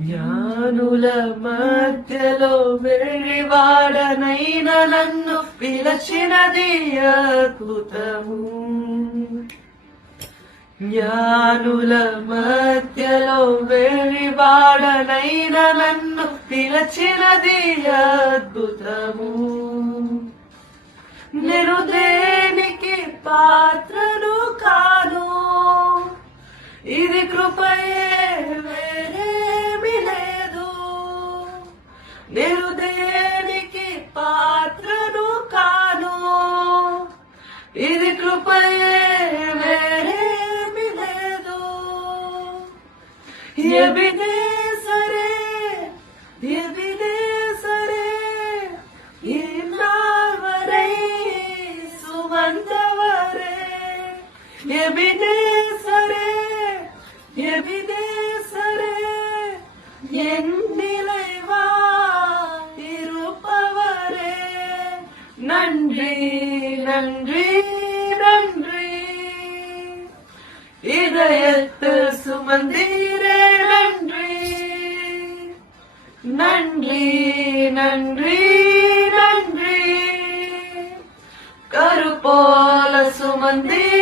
జ్ఞానుల మధ్యలో వెర్రివాడనైన నన్ను పిలచినది అద్భుతము. జ్ఞానుల మధ్యలో వెర్రివాడనైన నన్ను పిలచినది అద్భుతము. నేను దేనికి పాత్రను కాను, ఇది కృపయే వేరేమి లేదు. నేను దేనికి పాత్రను కాను, ఇది కృపయే వేరేమి లేదు. ఎబినేజరే ఎబినేజరే ఇన్నావరై సుమంతవరే. ఎబినేజరే எபினேசரே என் நிலைவா இருப்பவரே. நன்றி நன்றி நன்றி, இதயத்தில் சுமந்தீரே நன்றி. நன்றி நன்றி நன்றி, கருப்போல சுமந்தீரே